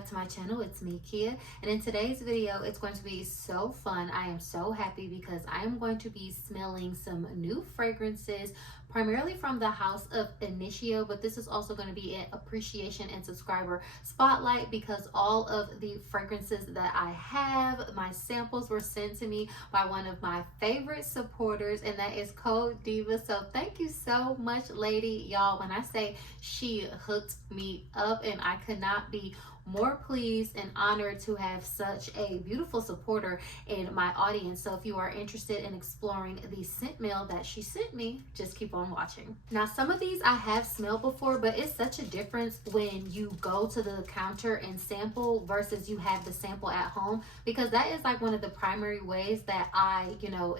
back to my channel. It's me, Kiya, and in today's video it's going to be so fun. I am so happy because I am going to be smelling some new fragrances, primarily from the house of Initio, but this is also going to be an appreciation and subscriber spotlight because all of the fragrances that I have, my samples were sent to me by one of my favorite supporters, and that is Cold Diva. So thank you so much, lady. Y'all, when I say she hooked me up, and I could not be more pleased and honored to have such a beautiful supporter in my audience. So if you are interested in exploring the scent mail that she sent me, just keep on watching. Now, some of these I have smelled before, but it's such a difference when you go to the counter and sample versus you have the sample at home, because that is like one of the primary ways that I,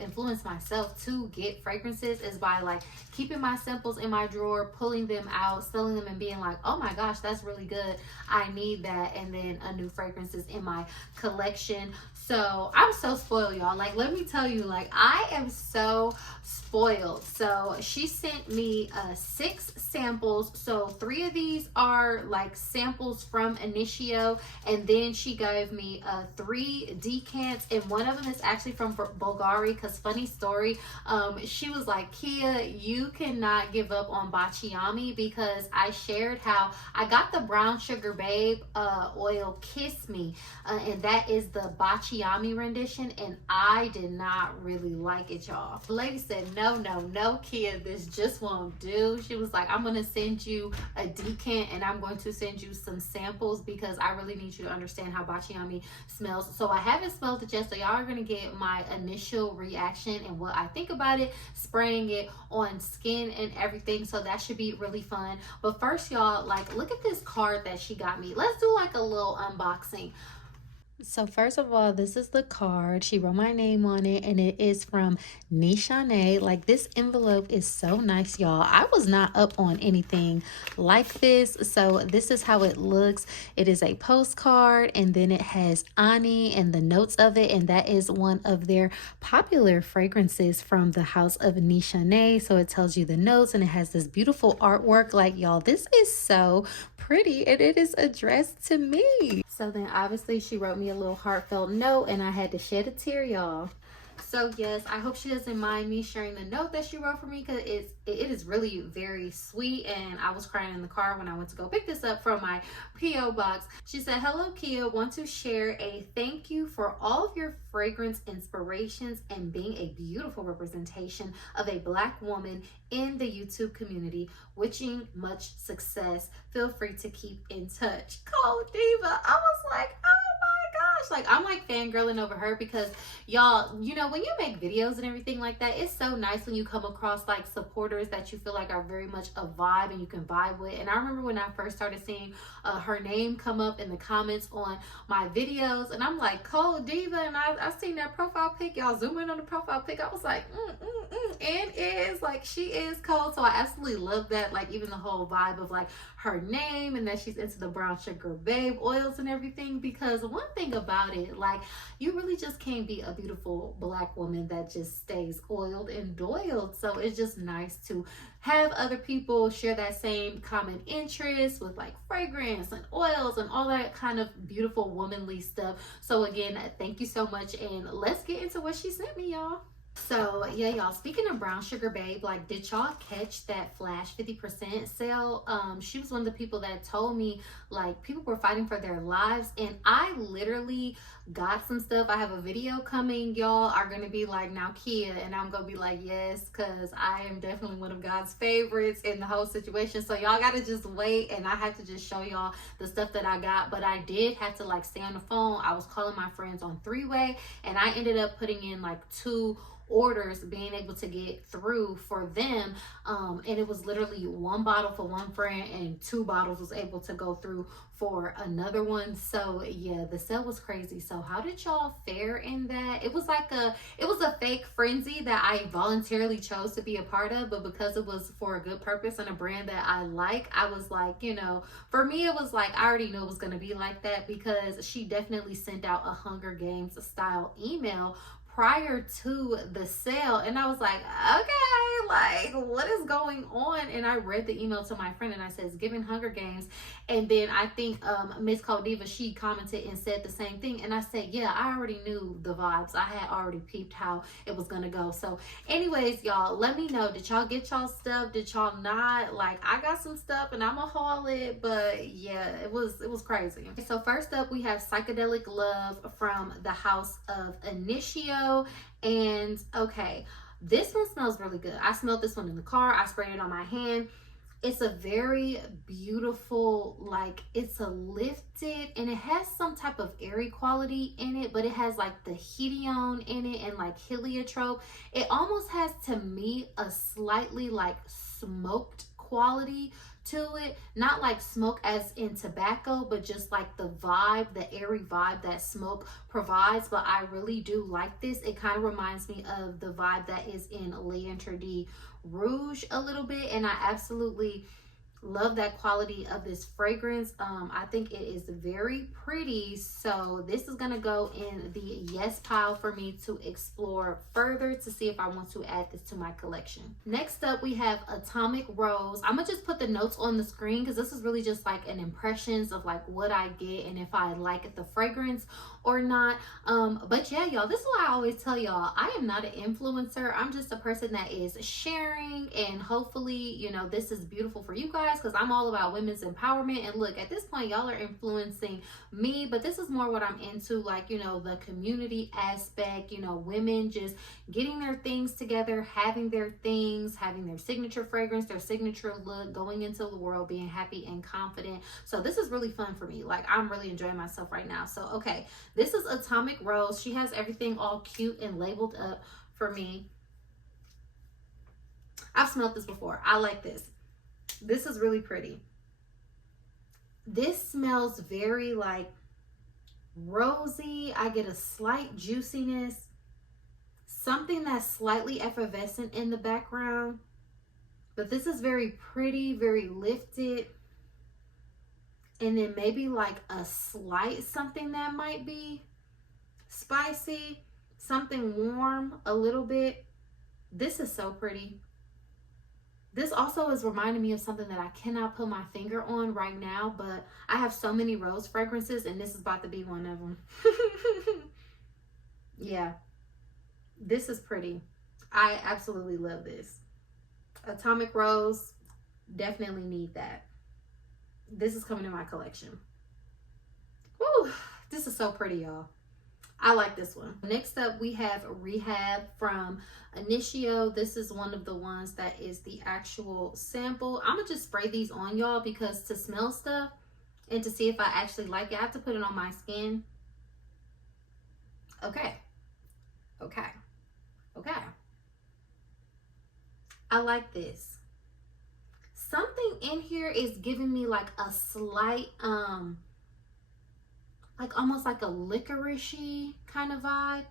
influence myself to get fragrances is by like keeping my samples in my drawer, pulling them out, smelling them, and being like, oh my gosh, that's really good. I need that. And then a new fragrance is in my collection. So I'm so spoiled, y'all. Like, let me tell you, like, I am so spoiled. So she sent me 6 samples. So 3 of these are like samples from Initio, and then she gave me 3 decants, and one of them is actually from Bulgaria. Because funny story, she was like, Kiya, you cannot give up on Baciami, because I shared how I got the Brown Sugar Babe oil Kiss Me, and that is the Baciami rendition, and I did not really like it, y'all. The lady said, no, Kiya, this just won't do. She was like, I'm gonna send you a decant and I'm going to send you some samples because I really need you to understand how Baciami smells. So I haven't smelled it yet, so y'all are gonna get my initial reaction and what I think about it, spraying it on skin and everything. So that should be really fun. But first, y'all, like, look at this card that she got me. Let's do like a little unboxing. So first of all, this is the card. She wrote my name on it, and it is from Nishane. Like, this envelope is so nice, y'all. I was not up on anything like this. So this is how it looks. It is a postcard, and then it has Ani and the notes of it, and that is one of their popular fragrances from the house of Nishane. So it tells you the notes, and it has this beautiful artwork. Like, y'all, this is so pretty, and it is addressed to me. So then obviously she wrote me a little heartfelt note, and I had to shed a tear, y'all. So yes, I hope she doesn't mind me sharing the note that she wrote for me, because it is really very sweet, and I was crying in the car when I went to go pick this up from my P.O. box. She said, hello Kiya, want to share a thank you for all of your fragrance inspirations and being a beautiful representation of a Black woman in the YouTube community. Wishing much success. Feel free to keep in touch. Cold Diva. I was like, oh my gosh, like, I'm like fangirling over her, because y'all, when you make videos and everything like that, it's so nice when you come across like supporters that you feel like are very much a vibe and you can vibe with. And I remember when I first started seeing her name come up in the comments on my videos, and I'm like, Cold Diva, and I seen that profile pic. Y'all zoom in on the profile pic. I was like, and is like, she is cold. So I absolutely love that. Like, even the whole vibe of like her name, and that she's into the Brown Sugar Babe oils and everything. Because one thing about it, like, you really just can't be a beautiful Black woman that just stays oiled and doiled. So it's just nice to have other people share that same common interest with like fragrance and oils and all that kind of beautiful womanly stuff. So again, thank you so much, and let's get into what she sent me, y'all. So yeah, y'all, speaking of Brown Sugar Babe, like, did y'all catch that flash 50% sale? She was one of the people that told me like people were fighting for their lives, and I literally got some stuff. I have a video coming. Y'all are gonna be like, now Kiya, and I'm gonna be like, yes, because I am definitely one of God's favorites in the whole situation. So y'all gotta just wait, and I have to just show y'all the stuff that I got. But I did have to like stay on the phone. I was calling my friends on 3-way, and I ended up putting in like 2 orders, being able to get through for them, and it was literally 1 bottle for one friend and 2 bottles was able to go through for another one. So yeah, the sale was crazy. So how did y'all fare in that? It was like it was a fake frenzy that I voluntarily chose to be a part of, but because it was for a good purpose and a brand that I like, I was like, for me, it was like, I already knew it was going to be like that, because she definitely sent out a Hunger Games style email prior to the sale, and I was like, okay, like what is going on? And I read the email to my friend and I said, it's giving Hunger Games. And then I think Miss Codiva, she commented and said the same thing, and I said, yeah, I already knew the vibes. I had already peeped how it was gonna go. So anyways, y'all, let me know, did y'all get y'all stuff? Did y'all not? Like, I got some stuff and I'ma haul it, but yeah, it was crazy. So first up, we have Psychedelic Love from the house of Initio. And okay, this one smells really good. I smelled this one in the car. I sprayed it on my hand. It's a very beautiful, like, it's a lifted, and it has some type of airy quality in it, but it has like the hedione in it and like heliotrope. It almost has, to me, a slightly like smoked quality to it. Not like smoke as in tobacco, but just like the vibe, the airy vibe that smoke provides. But I really do like this. It kind of reminds me of the vibe that is in L'Entre de Rouge a little bit, and I absolutely love that quality of this fragrance. I think it is very pretty, so this is gonna go in the yes pile for me to explore further to see if I want to add this to my collection. Next up, we have Atomic Rose. I'm gonna just put the notes on the screen because this is really just like an impressions of like what I get and if I like the fragrance or not. But yeah, y'all, this is why I always tell y'all, I am not an influencer. I'm just a person that is sharing, and hopefully, you know, this is beautiful for you guys, because I'm all about women's empowerment. And look, at this point, y'all are influencing me, but this is more what I'm into, like, you know, the community aspect, you know, women just getting their things together, having their things, having their signature fragrance, their signature look, going into the world, being happy and confident. So this is really fun for me. Like, I'm really enjoying myself right now. So, okay, this is Atomic Rose. She has everything all cute and labeled up for me. I've smelled this before. I like this. This is really pretty. This smells very like rosy. I get a slight juiciness, something that's slightly effervescent in the background, but this is very pretty, very lifted. And then maybe like a slight something that might be spicy, something warm a little bit. This is so pretty. This also is reminding me of something that I cannot put my finger on right now, but I have so many rose fragrances, and this is about to be one of them. Yeah, this is pretty. I absolutely love this. Atomic Rose, definitely need that. This is coming in my collection. Woo, this is so pretty, y'all. I like this one. Next up, we have Rehab from Initio. This is one of the ones that is the actual sample. I'm gonna just spray these on y'all, because to smell stuff and to see if I actually like it, I have to put it on my skin. Okay. I like this. Something in here is giving me like a slight, like almost like a licorice-y kind of vibe.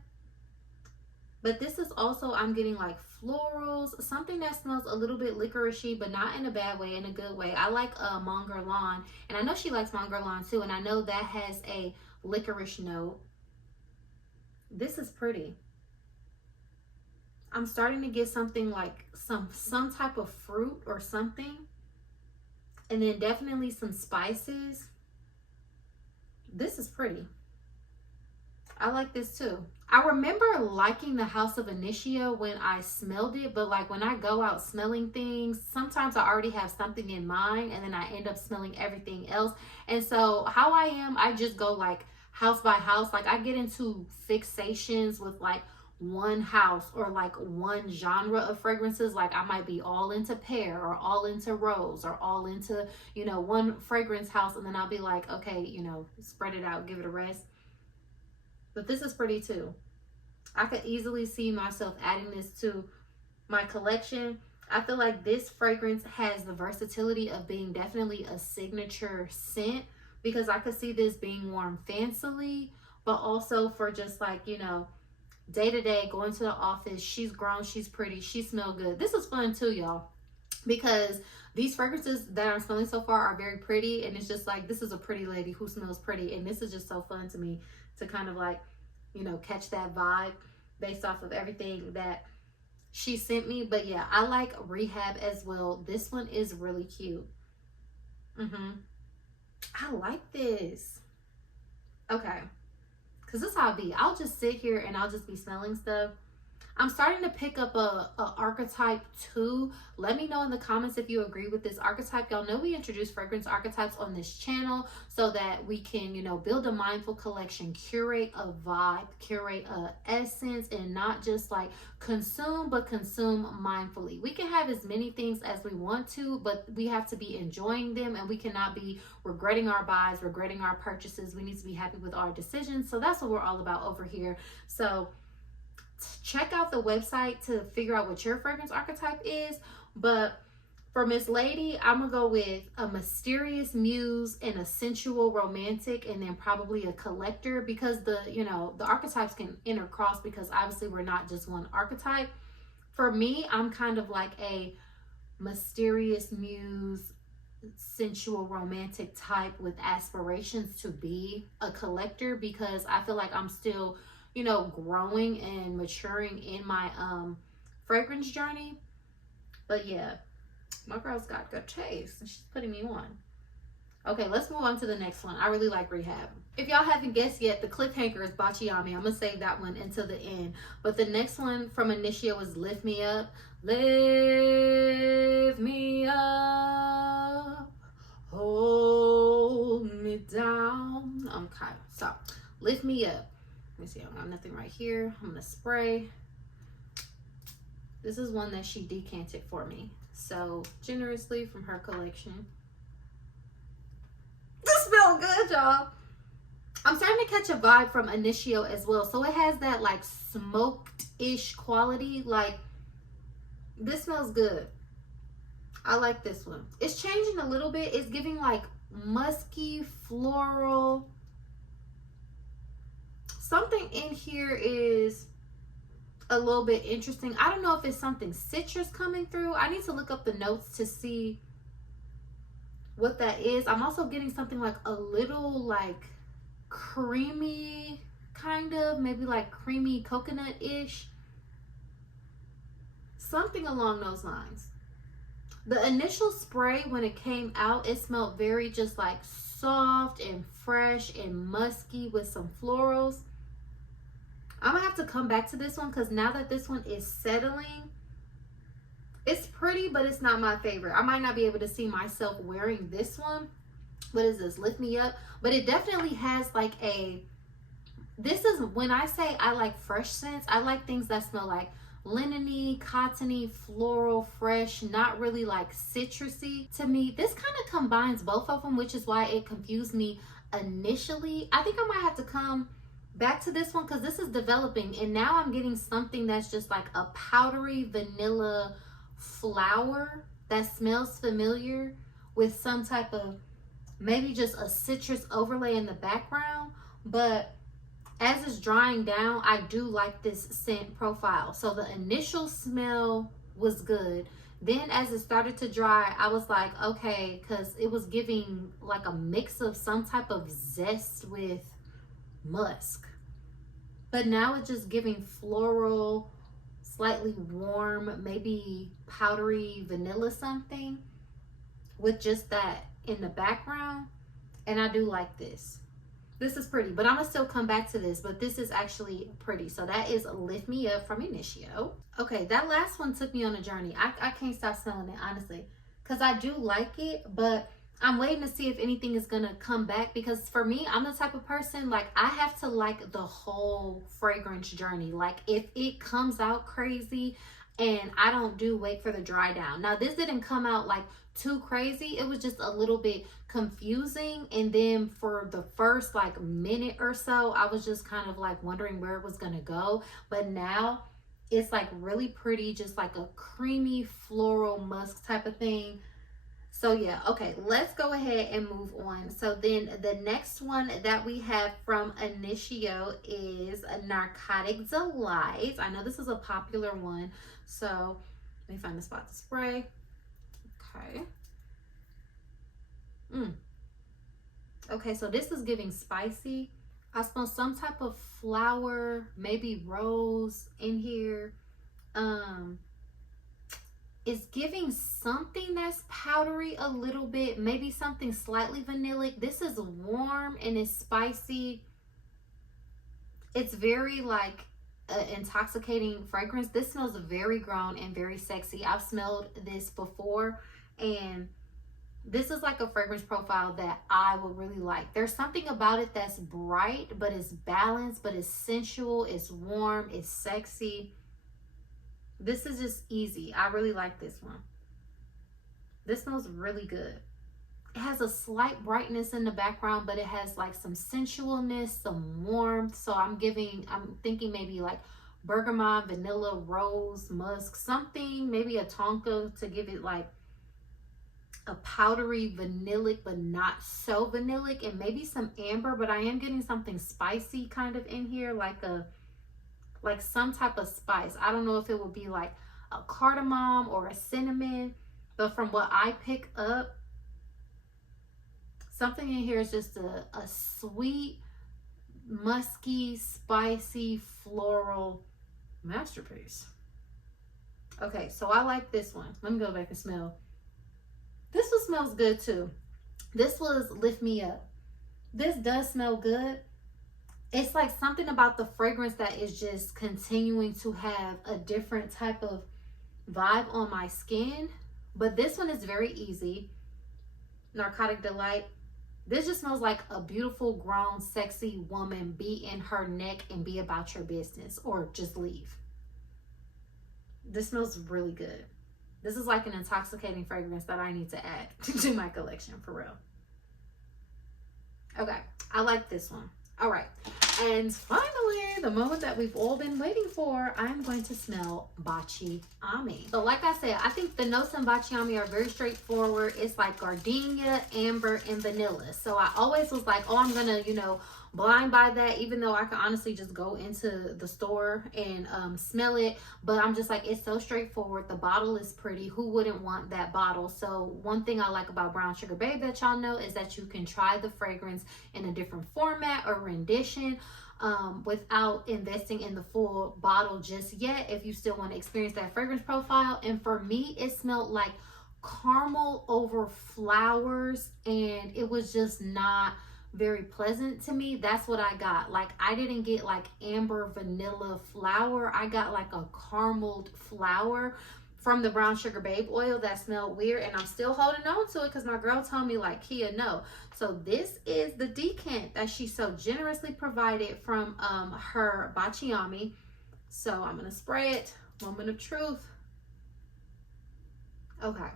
But this is also, I'm getting like florals, something that smells a little bit licorice-y, but not in a bad way, in a good way. I like Mongerlan, and I know she likes Mongerlan too, and I know that has a licorice note. This is pretty. I'm starting to get something like some type of fruit or something, and then definitely some spices. This is pretty. I like this too. I remember liking the House of Initio when I smelled it, but like when I go out smelling things, sometimes I already have something in mind and then I end up smelling everything else. And so how I am, I just go like house by house. Like I get into fixations with like one house or like one genre of fragrances. Like I might be all into pear or all into rose or all into, you know, one fragrance house, and then I'll be like, okay, you know, spread it out, give it a rest. But this is pretty too. I could easily see myself adding this to my collection. I feel like this fragrance has the versatility of being definitely a signature scent, because I could see this being worn fancily, but also for just like, you know, day to day, going to the office. She's grown, she's pretty, she smells good. This is fun too, y'all, because these fragrances that I'm smelling so far are very pretty, and it's just like, this is a pretty lady who smells pretty, and this is just so fun to me to kind of like, you know, catch that vibe. based off of everything that she sent me. But yeah, I like Rehab as well. This one is really cute. I like this. Okay, because this how I'll be. I'll just sit here and I'll just be smelling stuff. I'm starting to pick up a archetype too. Let me know in the comments if you agree with this archetype. Y'all know we introduce fragrance archetypes on this channel so that we can, you know, build a mindful collection, curate a vibe, curate a essence, and not just like consume, but consume mindfully. We can have as many things as we want to, but we have to be enjoying them, and we cannot be regretting our buys, regretting our purchases. We need to be happy with our decisions. So that's what we're all about over here. So check out the website to figure out what your fragrance archetype is. But for Miss Lady, I'm gonna go with a mysterious muse and a sensual romantic, and then probably a collector, because the, you know, the archetypes can intercross, because obviously we're not just one archetype. For me, I'm kind of like a mysterious muse, sensual romantic type with aspirations to be a collector, because I feel like I'm still, you know, growing and maturing in my fragrance journey. But yeah, my girl's got good taste and she's putting me on. Okay, let's move on to the next one. I really like Rehab. If y'all haven't guessed yet, the cliffhanger is Baciami. I'm gonna save that one until the end. But the next one from Initio is Lift Me Up. Lift me up, hold me down. Okay, so Lift Me Up. Let me see, I don't got nothing right here. I'm gonna spray. This is one that she decanted for me, so generously, from her collection. This smells good, y'all. I'm starting to catch a vibe from Initio as well. So it has that like smoked-ish quality. Like, this smells good. I like this one. It's changing a little bit. It's giving like musky, floral. Something in here is a little bit interesting. I don't know if it's something citrus coming through. I need to look up the notes to see what that is. I'm also getting something like a little like creamy, kind of, maybe like creamy coconut-ish. Something along those lines. The initial spray, when it came out, it smelled very just like soft and fresh and musky with some florals. I'm gonna have to come back to this one, because now that this one is settling, it's pretty, but it's not my favorite. I might not be able to see myself wearing this one. What is this? Lift Me Up. But it definitely has like a, this is, when I say I like fresh scents, I like things that smell like linen-y, cottony, floral, fresh, not really like citrusy. To me, this kind of combines both of them, which is why it confused me initially. I think I might have to come back to this one, because this is developing, and now I'm getting something that's just like a powdery vanilla flower that smells familiar, with some type of maybe just a citrus overlay in the background. But as it's drying down, I do like this scent profile. So the initial smell was good. Then as it started to dry, I was like, okay, because it was giving like a mix of some type of zest with musk. But now it's just giving floral, slightly warm, maybe powdery vanilla something, with just that in the background. And I do like this. This is pretty, but I'm gonna still come back to this, but this is actually pretty. So that is Lift Me Up from Initio. Okay, that last one took me on a journey. I can't stop smelling it, honestly, because I do like it, but I'm waiting to see if anything is gonna come back, because for me, I'm the type of person, like, I have to like the whole fragrance journey. Like, if it comes out crazy and I don't wait for the dry down. Now, this didn't come out like too crazy. It was just a little bit confusing, and then for the first like minute or so, I was just kind of like wondering where it was gonna go. But now it's like really pretty, just like a creamy floral musk type of thing. So yeah, okay, let's go ahead and move on. So then the next one that we have from Initio is a Narcotic Delight. I know this is a popular one, so let me find the spot to spray. Okay. Okay, so this is giving spicy. I smell some type of flower, maybe rose in here. It's giving something that's powdery a little bit, maybe something slightly vanillic. This is warm and it's spicy. It's very like an intoxicating fragrance. This smells very grown and very sexy. I've smelled this before, and this is like a fragrance profile that I would really like. There's something about it that's bright, but it's balanced, but it's sensual, it's warm, it's sexy. This is just easy. I really like this one. This smells really good. It has a slight brightness in the background, but it has like some sensualness, some warmth. So I'm thinking maybe like bergamot, vanilla, rose, musk, something, maybe a tonka to give it like a powdery vanillic, but not so vanillic, and maybe some amber, but I am getting something spicy kind of in here, like some type of spice. I don't know if it would be like a cardamom or a cinnamon, but from what I pick up, something in here is just a sweet, musky, spicy, floral masterpiece. Okay, so I like this one. Let me go back and smell. This one smells good too. This was Lift Me Up. This does smell good. It's like something about the fragrance that is just continuing to have a different type of vibe on my skin. But this one is very easy. Narcotic Delight. This just smells like a beautiful, grown, sexy woman. Be in her neck and be about your business, or just leave. This smells really good. This is like an intoxicating fragrance that I need to add to my collection, for real. Okay, I like this one. All right, and finally, the moment that we've all been waiting for, I'm going to smell Baciami. So like I said, I think the notes in Baciami are very straightforward. It's like gardenia, amber, and vanilla. So I always was like, oh, I'm gonna, blind buy that, even though I can honestly just go into the store and smell it. But I'm just like, it's so straightforward. The bottle is pretty. Who wouldn't want that bottle? So one thing I like about Brown Sugar Babe that y'all know is that you can try the fragrance in a different format or rendition without investing in the full bottle just yet, if you still want to experience that fragrance profile. And for me, it smelled like caramel over flowers, and it was just not very pleasant to me. That's what I got. Like, I didn't get like amber vanilla flower. I got like a carameled flower from the Brown Sugar Babe oil that smelled weird, and I'm still holding on to it because my girl told me like, Kiya, no. So this is the decant that she so generously provided from her Baciami. So I'm gonna spray it. Moment of truth. Okay,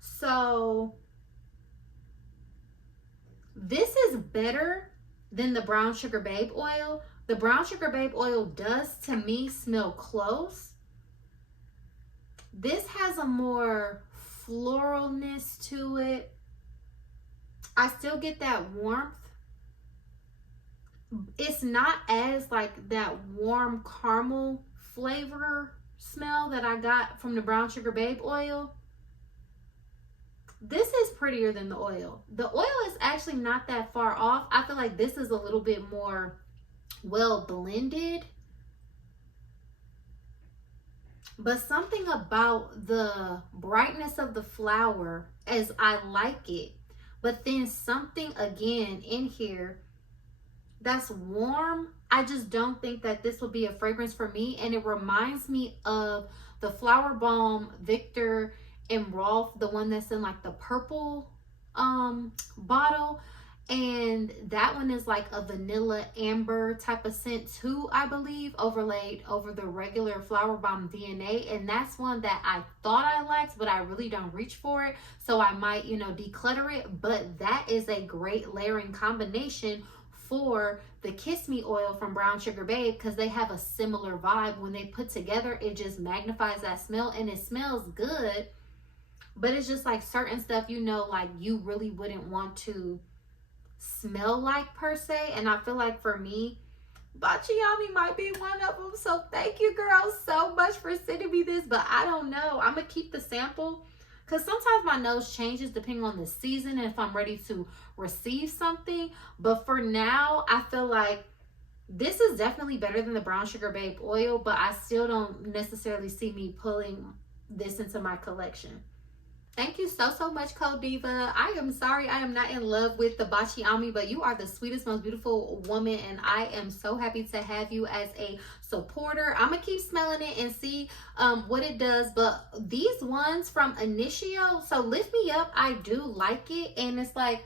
so this is better than the Brown Sugar Babe oil. The Brown Sugar Babe oil does, to me, smell close. This has a more floralness to it. I still get that warmth. It's not as like that warm caramel flavor smell that I got from the Brown Sugar Babe oil. This is prettier than the oil. The oil is actually not that far off. I feel like this is a little bit more well blended. But something about the brightness of the flower, as I like it, but then something again in here that's warm. I just don't think that this would be a fragrance for me. And it reminds me of the Flower Bomb Victor and Rolf, the one that's in like the purple bottle, and that one is like a vanilla amber type of scent too, I believe, overlaid over the regular Flower Bomb DNA. And that's one that I thought I liked, but I really don't reach for it, so I might declutter it. But that is a great layering combination for the Kiss Me oil from Brown Sugar Babe, because they have a similar vibe. When they put together, it just magnifies that smell, and it smells good. But it's just like certain stuff, like you really wouldn't want to smell like per se. And I feel like for me, Baciami might be one of them. So thank you, girls, so much for sending me this. But I don't know. I'm going to keep the sample because sometimes my nose changes depending on the season and if I'm ready to receive something. But for now, I feel like this is definitely better than the Brown Sugar Babe oil, but I still don't necessarily see me pulling this into my collection. Thank you so much, Code Diva. I am sorry I am not in love with the Baciami, but you are the sweetest, most beautiful woman, and I am so happy to have you as a supporter. I'm gonna keep smelling it and see what it does. But these ones from Initio, so Lift Me Up, I do like it, and it's like,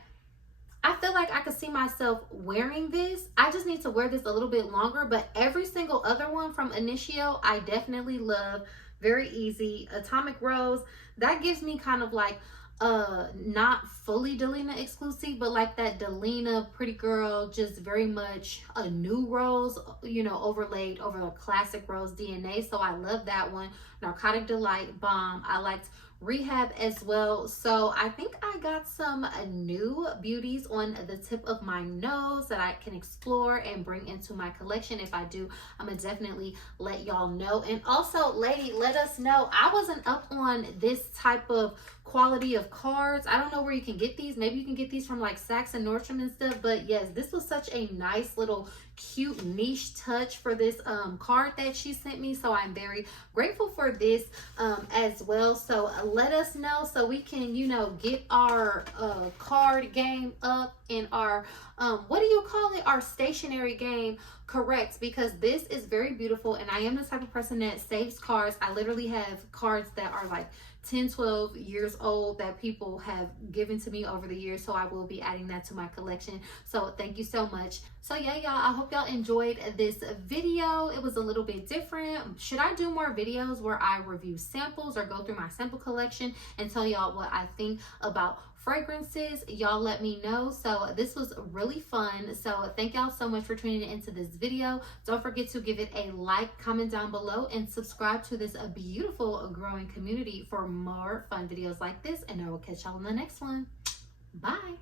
I feel like I could see myself wearing this. I just need to wear this a little bit longer, but every single other one from Initio, I definitely love. Very easy. Atomic Rose, that gives me kind of like not fully Delina exclusive, but like that Delina Pretty Girl, just very much a new rose, you know, overlaid over the classic rose DNA. So I love that one. Narcotic Delight Bomb, I liked Rehab as well. So I think I got some new beauties on the tip of my nose that I can explore and bring into my collection. If I do, I'm gonna definitely let y'all know. And also, lady, let us know. I wasn't up on this type of quality of cards. I don't know where you can get these. Maybe you can get these from like Saks and Nordstrom and stuff. But yes, this was such a nice little cute niche touch for this card that she sent me. So I'm very grateful for this as well. So let us know so we can, you know, get our card game up and our what do you call it, our stationery game correct, because this is very beautiful. And I am the type of person that saves cards. I literally have cards that are like 10-12 years old that people have given to me over the years, so I will be adding that to my collection. So thank you so much. So yeah, y'all, I hope y'all enjoyed this video. It was a little bit different. Should I do more videos where I review samples or go through my sample collection and tell y'all what I think about fragrances? Y'all let me know. So this was really fun. So thank y'all so much for tuning into this video. Don't forget to give it a like, comment down below, and subscribe to this beautiful growing community for more fun videos like this. And I will catch y'all in the next one. Bye.